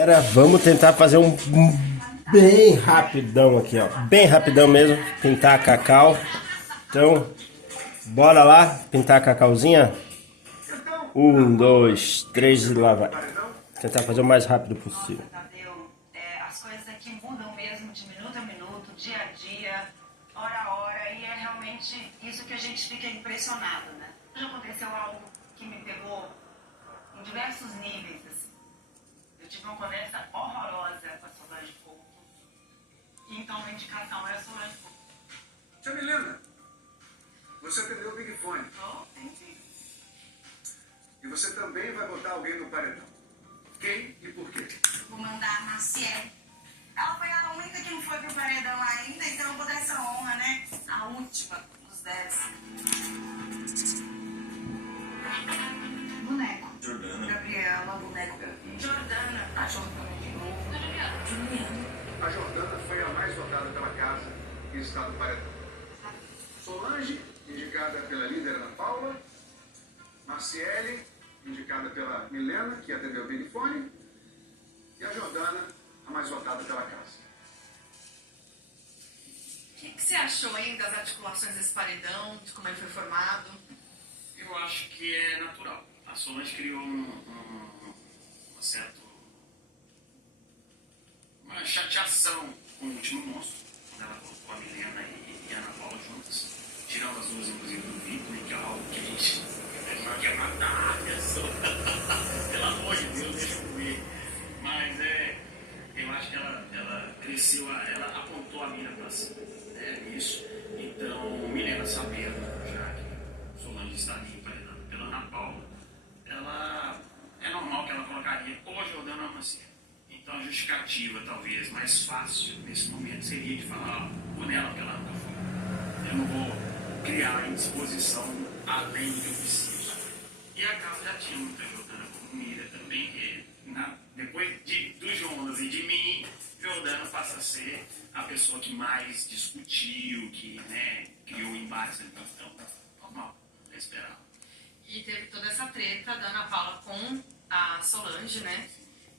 Galera, vamos tentar fazer um bem rapidão aqui, ó. Bem rapidão mesmo, pintar a cacau. Então, bora lá pintar a cacauzinha. 1, 2, 3 e lá vai. Tentar fazer o mais rápido possível. As coisas aqui mudam mesmo de minuto a minuto, dia a dia, hora a hora, e é realmente isso que a gente fica impressionado, né? Já aconteceu algo que me pegou em diversos níveis, assim. Eu tive uma conversa horrorosa com a Solange Couto, e então a indicação era a Solange Couto. Tia Milena, você atendeu o Big Fone. Oh, entendi. E você também vai botar alguém no paredão. Quem e por quê? Vou mandar a Maciel. Ela foi a única que não foi pro paredão ainda, então eu vou dar essa honra, né? A última dos 10. Boneco. Jordana. Gabriela, boneco. Jordana. A Jordana de novo. Juliana. A Jordana foi a mais votada pela casa e está no paredão. Solange, indicada pela líder Ana Paula. Marciele, indicada pela Milena, que atendeu o Big Fone. E a Jordana, a mais votada pela casa. O que você achou aí das articulações desse paredão, de como ele foi formado? Eu acho que é natural. A Solange criou uma certa uma chateação com o último monstro, quando ela colocou a Milena e a Ana Paula juntas, tirando as duas, inclusive, do VIP, né, que é algo que a gente quer matar a pessoa. Pelo amor de Deus, deixa eu ver. Mas eu acho que ela cresceu, ela apontou a mira para cima, nisso. Então, Milena sabendo já que Solange estaria emparedada pela Ana Paula, é normal que ela colocaria ou a Jordana ou a Macia. Então, a justificativa, talvez, mais fácil nesse momento seria de falar, vou nela, porque ela nunca foi. Eu não vou criar indisposição além do que eu preciso. E a casa já tinha muita Jordana como mira também, que depois do Jonas e de mim, Jordana passa a ser a pessoa que mais discutiu, que criou embates ali. Então, normal, é esperado. E teve toda essa treta da Ana Paula com a Solange, né?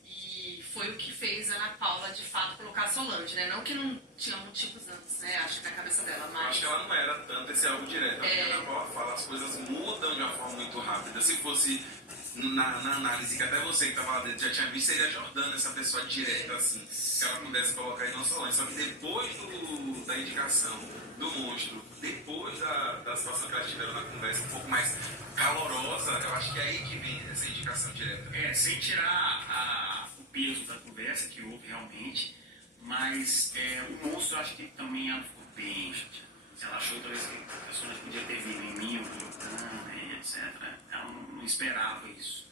E foi o que fez a Ana Paula, de fato, colocar a Solange, né? Não que não tinha motivos antes, né? Acho que na cabeça dela, Eu mas... acho que ela não era tanto esse algo direto. A Ana Paula fala, as coisas mudam de uma forma muito rápida. Se fosse na análise que até você que estava lá dentro já tinha visto, seria a Jordana, essa pessoa direta, assim, que ela pudesse colocar aí não Solange. Só que depois da indicação do monstro, depois da situação que elas tiveram na conversa, um pouco mais calorosa, eu acho que é aí que vem essa indicação direta. Sem tirar o peso da conversa que houve realmente, mas o monstro, eu acho que também ela ficou bem chateada. Se ela achou talvez que a pessoa podia ter vindo em mim, etc. Ela não esperava isso.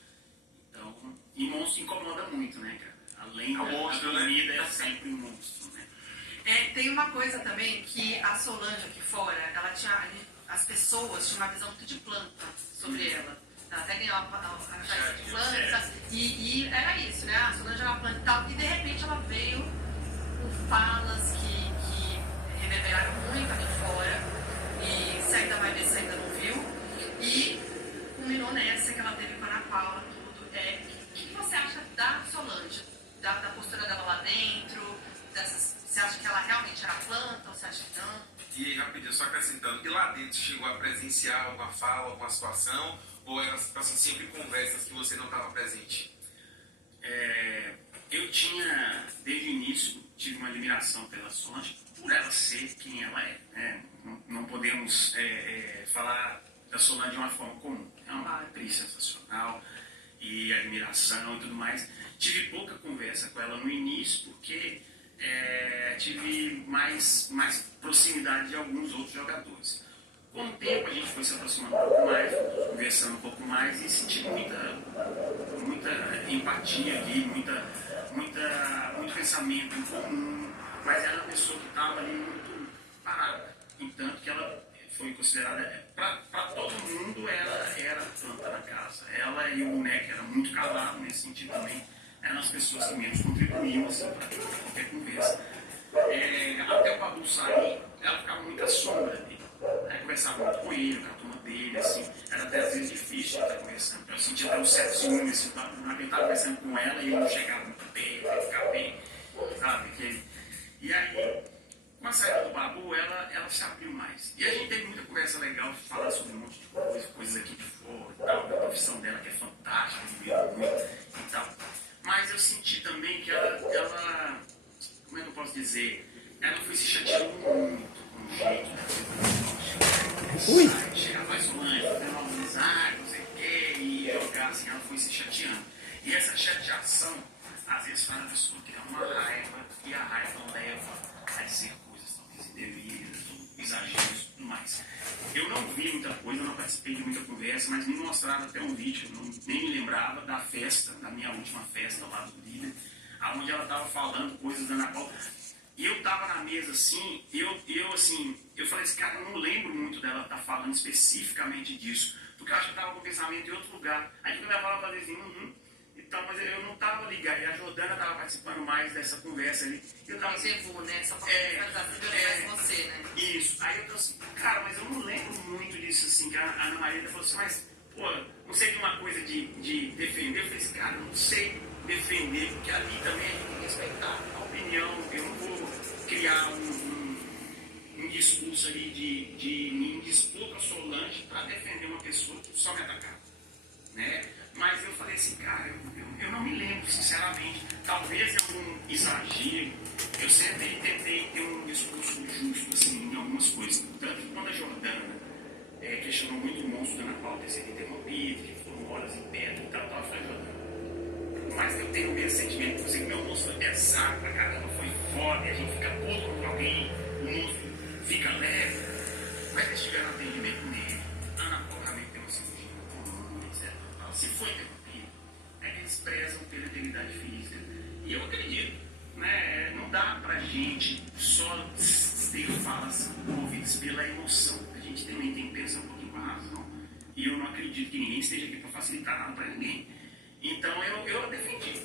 Então, e monstro incomoda muito, né, cara? Além da monstro, comida, é sempre um monstro, né? Tem uma coisa também, que a Solange aqui fora, ela tinha... As pessoas tinham uma visão muito de planta sobre ela. Ela até ganhou a festa de planta, e era isso, né? A Solange era uma planta e tal, e de repente ela veio com falas que reverberaram muito aqui fora, e você ainda vai ver, você ainda não viu, e culminou nessa que ela teve com a Ana Paula, tudo. O que você acha da Solange? Da postura dela lá dentro? Você acha que ela realmente era planta, ou você acha que não? E rapidinho, só acrescentando, e lá dentro chegou a presenciar alguma fala, alguma situação, ou eram assim, sempre conversas que você não estava presente? Eu tinha, desde o início, tive uma admiração pela Solange, por ela ser quem ela é, né? Não podemos falar da Solange de uma forma comum. É uma atriz sensacional, e admiração e tudo mais. Tive pouca conversa com ela no início, porque tive mais proximidade de alguns outros jogadores. Com o tempo a gente foi se aproximando um pouco mais, conversando um pouco mais e senti muita empatia ali, muito pensamento em comum, mas era uma pessoa que estava ali muito parada. Entanto que ela foi considerada, para todo mundo, ela era planta na casa. Ela e o boneco eram muito calados nesse sentido também. Eram as pessoas que menos contribuíam assim, para qualquer conversa. Até o Babu sair, ela ficava muito à sombra dele. Conversava muito com ele, com a turma dele, assim. Era até às vezes difícil de estar conversando. Eu sentia até um certo ciúme, assim, não estava conversando com ela e ele não chegava muito perto. senti também que ela, como é que eu posso dizer? Ela foi se chateando muito com o jeito dela. Chegar mais Solange, fazer uma amizade, não sei o quê, e jogar assim, ela foi se chateando. E essa chateação, às vezes faz a pessoa criar uma raiva, e a raiva leva a dizer coisas talvez indevidas, exageros e tudo mais. Eu não vi muita coisa, não participei de muita conversa, mas me mostraram até um vídeo, eu nem me lembrava da festa, da minha última festa lá do líder, onde ela estava falando coisas da Ana Paula. E eu tava na mesa assim, eu falei assim, cara, eu não lembro muito dela estar falando especificamente disso, porque eu acho que eu tava com o pensamento em outro lugar. Aí quando ela falava, eu falei assim, então, mas eu não tava ligado, e a Jordana tava participando mais dessa conversa ali. Eu tava assim, né? Só pra mais você, né? Isso. Aí eu tô assim, cara, mas eu não lembro muito disso, assim, que a Ana Maria falou assim, mas, pô, não sei de uma coisa de defender. Eu falei assim, cara, eu não sei defender, porque ali também a gente tem que respeitar a opinião. Eu não vou criar um discurso ali de me indispor com a Solange para defender uma pessoa que só me atacava, né? Mas eu falei assim, cara, eu não me lembro, sinceramente. Talvez em algum exagero, eu sempre tentei ter um discurso justo, assim, em algumas coisas. Tanto que quando a Jordana questionou muito o monstro da Ana Paula ter sido interrompido, que foram horas em pé e tal, eu falei, Jordana, mas eu tenho o mesmo sentimento que você, que meu monstro foi pesado pra caramba, foi foda, e a gente fica puto com alguém, o monstro fica leve. Mas eles tiveram atendimento nele, a Ana Paula realmente tem uma cirurgia comum, etc. Se foi interrompido, é que eles prezam pela integridade física. E eu acredito, né? Não dá pra gente só ter falas movidas pela emoção. A gente também tem que pensar um pouquinho com a razão. E eu não acredito que ninguém esteja aqui para facilitar nada para ninguém. Então eu defendi.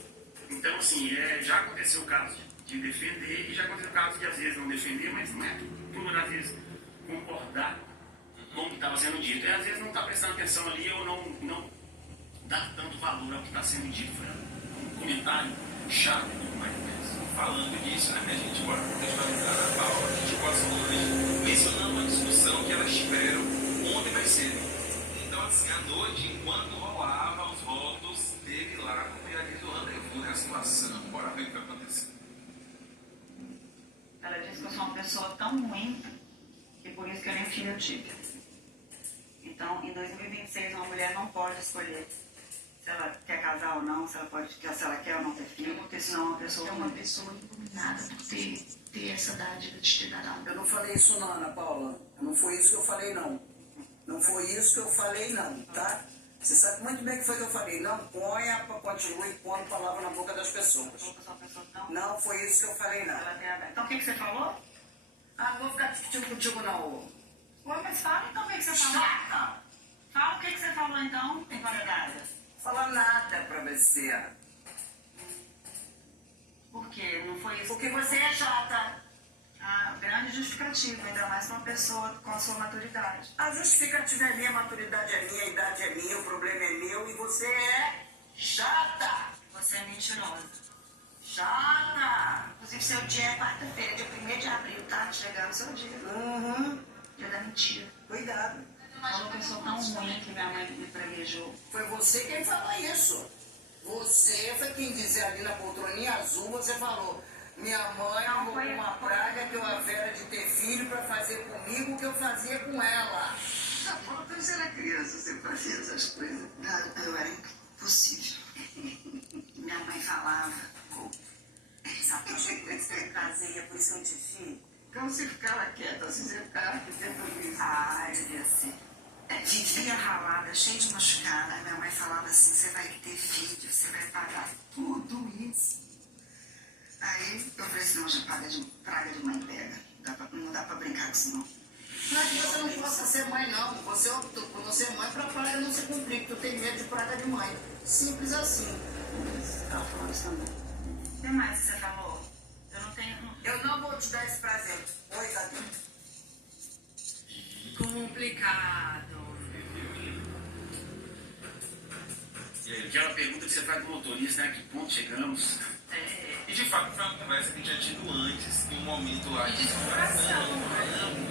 Então, assim, já aconteceu o caso de defender e já aconteceu o caso de às vezes não defender, mas não é por às vezes concordar com o que estava sendo dito. E às vezes não está prestando atenção ali ou não dá tanto valor ao que está sendo dito. Foi um comentário chato do Michael. Falando disso, né, a gente pode contextualizar a Paula, a gente pode falar, mencionando uma discussão que elas tiveram ontem mais cedo. Então, assim, à noite, enquanto rolava os votos, teve lá como realizou o rendezvous, né, a situação. Bora ver o que vai acontecer. Ela disse que eu sou uma pessoa tão ruim que por isso que eu nem filho tive. Então, em 2026, uma mulher não pode escolher se ela quer casar ou não, se ela quer ou não ter filho, porque senão uma pessoa... É uma pessoa iluminada por ter essa dádiva de ter dado. Eu não falei isso não, Ana Paula. Não foi isso que eu falei, não. Não foi isso que eu falei, não, tá? Você sabe muito bem que foi que eu falei. Não ponha, continue pondo palavra na boca das pessoas. Não foi isso que eu falei, não. Então o que você falou? Ah, não vou ficar discutindo contigo, não. Ué, mas fala então o que você falou. Chata! Fala o que você falou então, tem validade. Falar nada pra você. Por quê? Não foi isso? Porque você é chata. Ah, grande justificativa, ainda mais uma pessoa com a sua maturidade. A justificativa é minha, a maturidade é minha, a idade é minha, o problema é meu e você é chata. Você é mentirosa. Chata. Inclusive, seu dia é quarta-feira, dia 1º de abril, tá? Chegando o seu dia. Dia da mentira. Cuidado. Falou que eu sou tão ruim que minha mãe me praguejou. Foi você quem falou isso. Você foi quem dizia ali na poltroninha azul, você falou, minha mãe arrumou uma praga que eu havera de ter filho para fazer comigo o que eu fazia com ela. Quando você era criança, você fazia essas coisas? Não, eu era impossível. Minha mãe falava, sabe que você caseia, por isso que eu te vi. Então você ficava quieta, assim, você ficava tentando. Ah, devia ser. Vivia ralada, cheia de machucada. Minha mãe falava assim, você vai ter filho, você vai pagar tudo isso. Aí eu falei assim, não, já praga de mãe pega. Não dá pra brincar com isso não. Não é que você não possa ser mãe, não. Você optou por não ser mãe pra praga não se cumprir, porque tu tem medo de praga de mãe. Simples assim. Ela falou isso também. O que mais você falou? Eu não tenho... Eu não vou te dar esse prazer. Oi, Gatinho. Complicado. E aí, aquela pergunta que você faz pro motorista, né? A que ponto chegamos? E de fato foi uma conversa que a gente tinha tido antes, em um momento lá De descoração.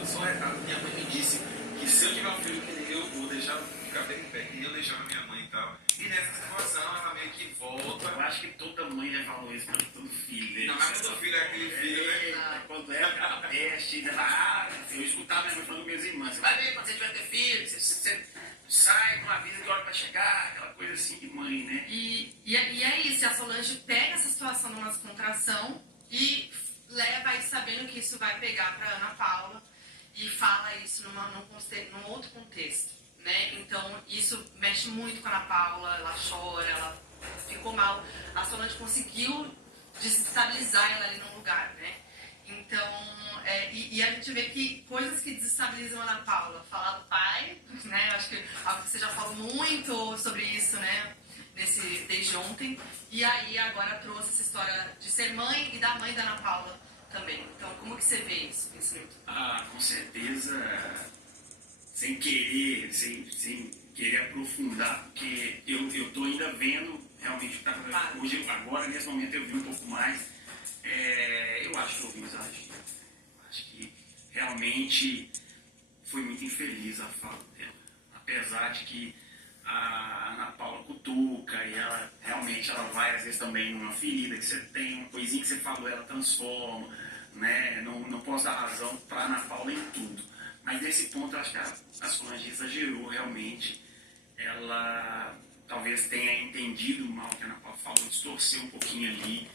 eu sou retado. Minha mãe me disse que se eu tiver um filho que nem eu vou deixar ficar bem em pé, que nem eu deixava minha mãe e tal. E nessa situação ela meio que volta. Eu acho que toda mãe já falou isso para todo filho. Né? Não, mas todo filho é aquele filho, né? Quando era aquela teste, eu escutava minha mãe falando com minhas irmãs, você vai ver quando você tiver ter filho, você sai com a vida de hora para chegar, aquela coisa assim de mãe, né? E é isso, a Solange pega essa situação numa descontração e leva aí sabendo que isso vai pegar para Ana Paula e fala isso num outro contexto, né? Então isso mexe muito com a Ana Paula, ela chora, ela ficou mal. A Solange conseguiu desestabilizar ela ali num lugar, né? Então, e a gente vê que coisas que desestabilizam a Ana Paula, falar do pai, né? Acho que algo que você já falou muito sobre isso, né? Desde ontem. E aí agora trouxe essa história de ser mãe e da mãe da Ana Paula também. Então, como que você vê isso, Luiz? Com certeza, sem querer aprofundar, porque eu estou ainda vendo realmente o que está acontecendo. Hoje, agora, nesse momento, eu vi um pouco mais. Eu acho que houve um exagero. Acho que realmente foi muito infeliz a fala dela. Apesar de que a Ana Paula cutuca e ela realmente vai às vezes também numa ferida que você tem, uma coisinha que você falou, ela transforma, né? Não posso dar razão para Ana Paula em tudo. Mas nesse ponto eu acho que a Solange exagerou realmente. Ela talvez tenha entendido mal o que a Ana Paula falou, distorceu um pouquinho ali.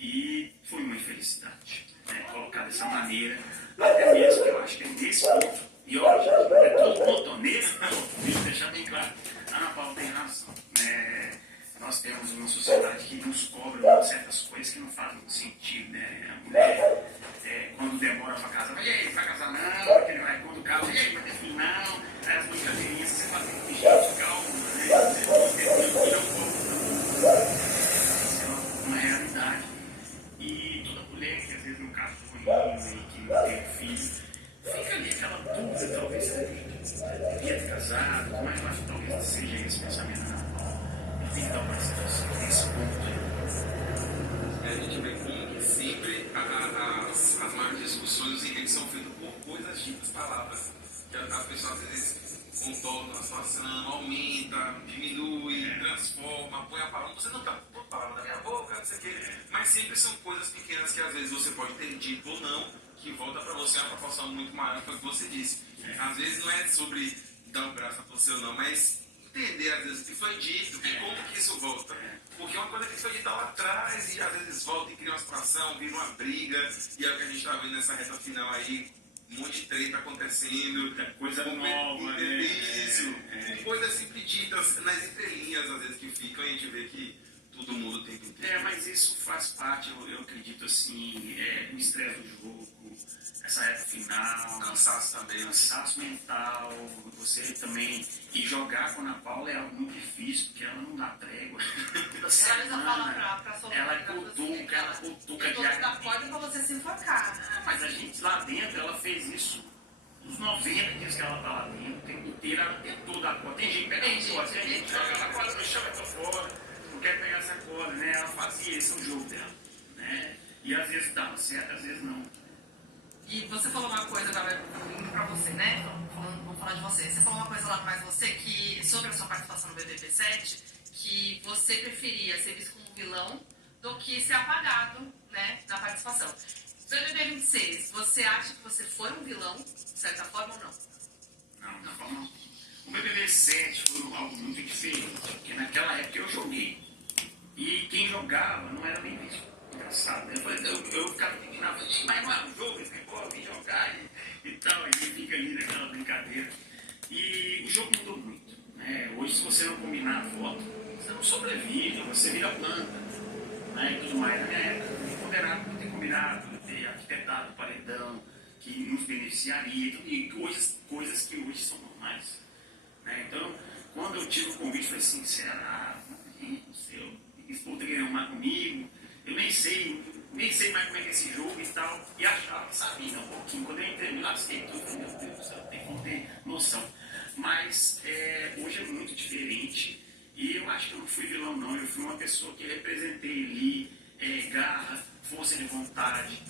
E foi uma infelicidade, né? Colocar dessa maneira, até mesmo que eu acho que é nesse ponto, e olha, é todo ponto, nesse ponto, deixa eu deixar bem claro, a Ana Paula tem razão, né? Nós temos uma sociedade que nos cobra certas coisas que não fazem muito sentido, né? A mulher, quando demora para casar, e aí, vai casar não, quando casa, e aí, vai ter filho não, aí as brincadeirinhas, você faz com gente, calma, né? Você não uma realidade. E toda mulher que às vezes não casou ainda e que não tem filho, fica ali aquela dúvida, talvez devia ter casado, mas eu acho que talvez seja esse pensamento na Paula. Eu tenho que dar uma situação nesse ponto aí. A gente vê que sempre as maiores discussões eles são feitas por coisas ditas, palavras. Que a pessoa às vezes contorna a situação, aumenta, diminui, transforma, põe a palavra. Você não está pondo a palavra da minha boca, não sei o quê. Mas sempre são coisas pequenas que às vezes você pode ter dito ou não, que volta para você uma proporção muito maior do que você disse. Às vezes não é sobre dar um braço a você ou não, mas entender às vezes o que foi dito e como que isso volta. Porque é uma coisa que foi dita lá atrás e às vezes volta e cria uma situação, vira uma briga, e é o que a gente está vendo nessa reta final aí. Um monte de treta acontecendo, coisa nova, né? Isso, coisas sempre ditas nas entrelinhas, às vezes, que ficam e a gente vê que tudo muda o tempo inteiro. Mas isso faz parte, eu acredito assim, o estresse do jogo, essa reta final, cansaço também, cansaço mental, você também, e jogar com a Ana Paula é algo muito difícil, porque ela não dá trégua. Toda semana, ela cutuca da corda pra você se enfocar. Mas a gente lá dentro, ela fez isso. Os 90 dias que ela tá lá dentro, o tempo inteiro, ela tentou dar corda. Tem gente que pega a corda, tem gente que joga a corda, me chama pra fora, não quer pegar essa corda, né? Ela fazia esse é o jogo dela, né? E às vezes dava certo, às vezes não. E você falou uma coisa agora indo pra você, né? Vamos falar de você. Você falou uma coisa lá mais você que sobre a sua participação no BBB 7, que você preferia ser visto como vilão do que ser apagado, né, na participação. BBB 26, você acha que você foi um vilão, de certa forma ou não? Não. O BBB 7 foi algo muito diferente, porque naquela época eu joguei. E quem jogava não era bem visto. Engraçado, né? Eu ficava indignado, mas não é um jogo, esse negócio, vem jogar e tal, e fica ali naquela brincadeira. E o jogo mudou muito, né? Hoje, se você não combinar a foto, você não sobrevive, você vira planta, né? E tudo mais. Na minha época, eu fui condenado por ter combinado, ter arquitetado o paredão, que nos beneficiaria, e coisas que hoje são normais, né? Então, quando eu tive o convite, eu falei assim, será? Não sei, esse povo tá querendo arrumar comigo. Eu nem sei mais como é que é esse jogo e tal. E achava que sabia um pouquinho. Quando eu entrei, me lasquei tudo. Meu Deus do céu, tem como ter noção. Mas hoje é muito diferente. E eu acho que eu não fui vilão, não. Eu fui uma pessoa que representei ali garra, força de vontade,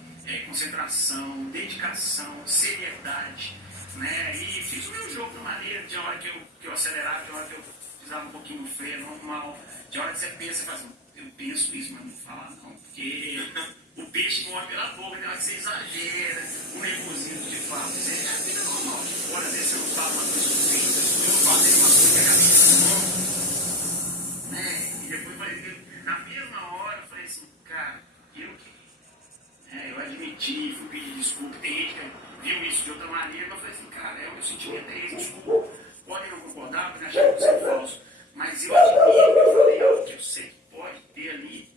concentração, dedicação, seriedade. né? E fiz o meu jogo de maneira, de hora que eu acelerava, de hora que eu pisava um pouquinho no freio, normal. De hora que você pensa, você faz assim, eu penso isso, mas não vou falar não, porque o peixe morre pela boca, tem hora que você exagera, o nervosismo de fato, você é a vida normal. Fora às vezes eu não falo uma coisa que eu não falo uma coisa que a cabeça não, né? E depois, na mesma hora, eu falei assim, cara, eu admiti, fui pedir desculpa, tem gente que viu isso de outra maneira, mas eu falei assim, cara, o meu sentimento é esse, desculpa. Podem não concordar, podem achar que você é falso, mas eu admito, eu falei algo que eu sei que pode ter ali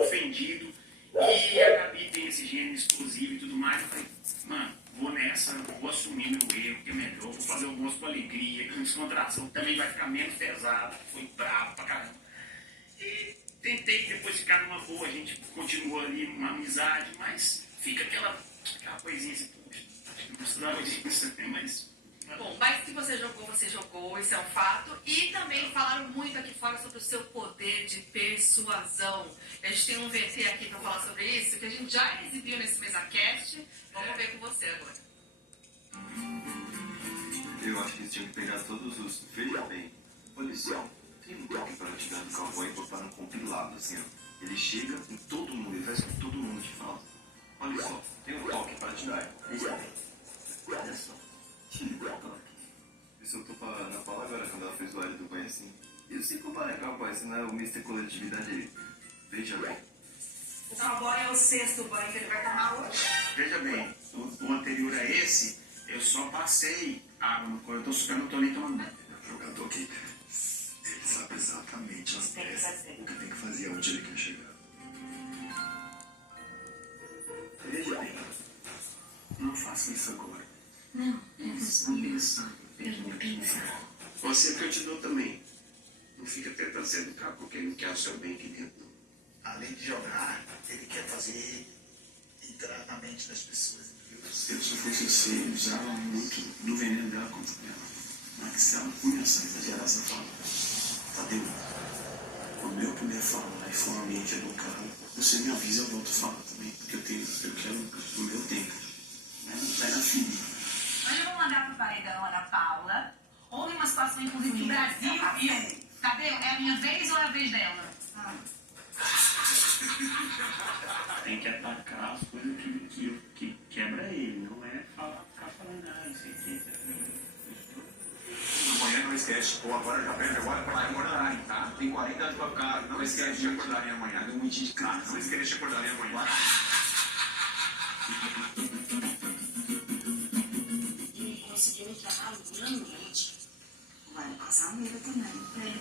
ofendido, e a Gabi tem esse gênero explosivo e tudo mais, eu falei, mano, vou nessa, vou assumir meu erro, que é melhor, vou fazer almoço com alegria, com descontração, também vai ficar menos pesado, foi bravo pra caramba. E tentei depois ficar numa boa, a gente continuou ali, uma amizade, mas fica aquela coisinha assim, poxa, acho que não precisava disso, mas... Bom, mas que você jogou, isso é um fato. E também falaram muito aqui fora sobre o seu poder de persuasão. A gente tem um VT aqui para falar sobre isso, que a gente já exibiu nesse MesaCast. Vamos ver com você agora. Eu acho que eles tinham que pegar todos os... Veja bem, policial, tem um toque para te dar do cowboy para um compilado, assim, ó. Ele chega em todo mundo, ele faz com que todo mundo te fala. Olha só, tem um toque para te dar. Veja bem, olha só. Eu soltou na Paula agora quando ela fez o área do banho assim. Eu sei comparar com o cowboy, senão é o Mr. Coletividade aí. Veja bem. O cowboy é o sexto banho que ele vai tomar hoje. Veja bem, o anterior a esse, eu só passei água no corpo, eu não tô nem tomando nada. O jogador que ele sabe exatamente as peças, o que tem que fazer, onde ele quer chegar. Veja bem, não faça isso agora. Não pensa. Você que eu te dou também. Não fica tentando ser educado porque ele não quer o seu bem aqui dentro. Além de jogar, ele quer fazer entrar na mente das pessoas. Se eu só fosse você, ele usava muito do veneno dela contra ela. Mas se ela começa a exagerar essa fala, Tadeu, quando eu puder falar e for um ambiente educado, você me avisa, eu volto a falar também, porque eu quero o meu tempo. Né? Não pega filho. Mas eu vou mandar pro paredão Ana Paula. Houve uma situação, inclusive, que o Brasil viu. Cadê? É a minha vez ou é a vez dela? Tem que atacar as coisas que quebra ele, não é ficar falando nada, não sei o que. Amanhã não esquece, ou agora já prende agora para acordarem, tá? Tem 40 anos para ficar, não esquece de acordarem amanhã. Não esquece de acordarem amanhã. Conseguiu entrar alunos, vai passar medo também. Ele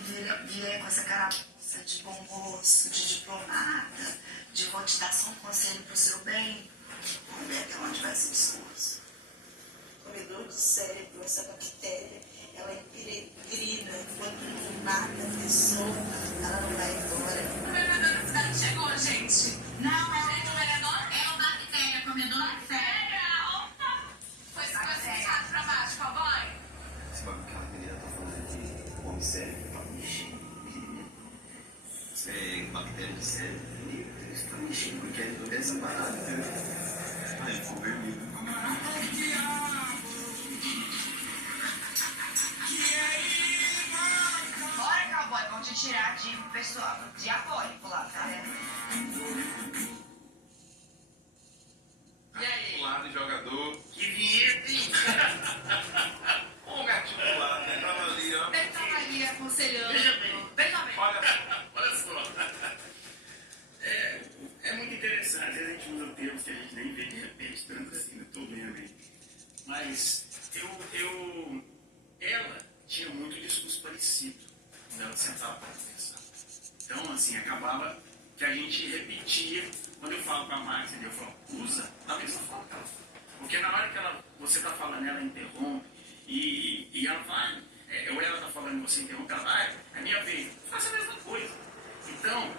vira com essa carapuça de bom moço, de diplomata, de vou te dar só um conselho pro seu bem. Vamos ver até onde vai esse discurso. Comedor de cérebro, essa bactéria, ela é peregrina, enquanto não mata a pessoa, ela não vai embora. O vereador da cidade chegou, gente. Não, é o vereador, é o bactéria, comedor da bactéria. Opa! Foi puxado pra baixo, cowboy. Esse bagulho que a menina tá falando de homem sério, pra mexer. É bactéria de cérebro. Isso tá mexendo, porque é essa parada, né? Aí ficou vermelho. Bora, cowboy, vamos te tirar de pessoal, diabólico lá, tá? E aí? Lado jogador. Que vinheta, hein? O gatinho do lado, né? Tava ali, ó. Ele tava ali aconselhando. Veja bem. Veja bem. Olha só. É muito interessante, às vezes a gente usa termos que a gente nem vê de repente, tanto assim, não estou vendo aí. Mas ela tinha muito discurso parecido quando ela sentava para conversar. Então, assim, acabava que a gente repetia. Quando eu falo com a Márcia, eu falo, usa da mesma forma que ela fala. Porque na hora que você está falando, ela interrompe e ela vai, ou ela está falando e você interrompe, ela vai, é minha vez, faça a mesma coisa. Então,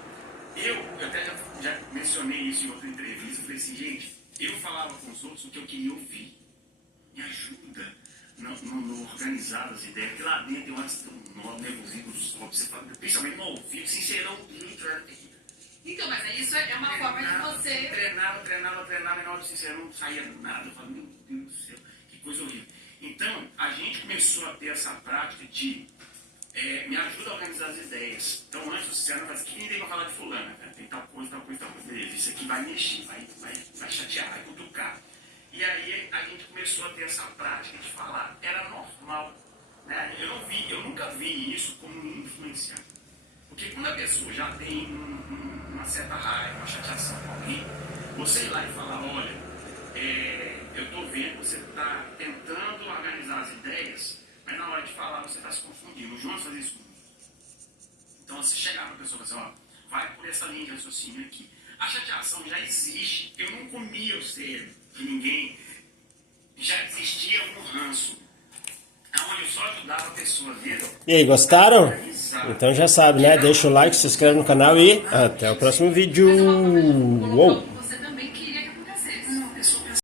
eu até já mencionei isso em outra entrevista, eu falei assim, gente, eu falava com os outros o que eu queria ouvir. Me ajuda no organizar as ideias, porque lá dentro eu antes no nervosismo dos corpos, você fala, principalmente no ouvido, sincerão, Então, mas isso é uma forma de você... Treinava, e na hora do sincerão não saía nada. Eu falei, meu Deus do céu, que coisa horrível. Então, a gente começou a ter essa prática de me ajuda a organizar as ideias. Então, antes você não faz que ninguém vai falar de fulana, cara. Tem tal coisa, tal coisa, tal coisa. Beleza, isso aqui vai mexer, vai chatear, vai cutucar. E aí a gente começou a ter essa prática de falar. Era normal. Né? Eu nunca vi isso como um influenciador. Porque quando a pessoa já tem uma certa raiva, uma chateação com alguém, você ir lá e falar, olha, eu estou vendo que você está tentando organizar as ideias, mas na hora de falar você está se confundindo. O João fazia isso comigo. Então você chegar para a pessoa e falar assim, ó, vai por essa linha de raciocínio aqui. A chateação já existe. Eu não comia o cérebro de ninguém. Já existia um ranço. Então eu só ajudava a pessoa a ver. E aí, gostaram? Então já sabe, né? Deixa o like, se inscreve no canal e até o próximo vídeo. Uou!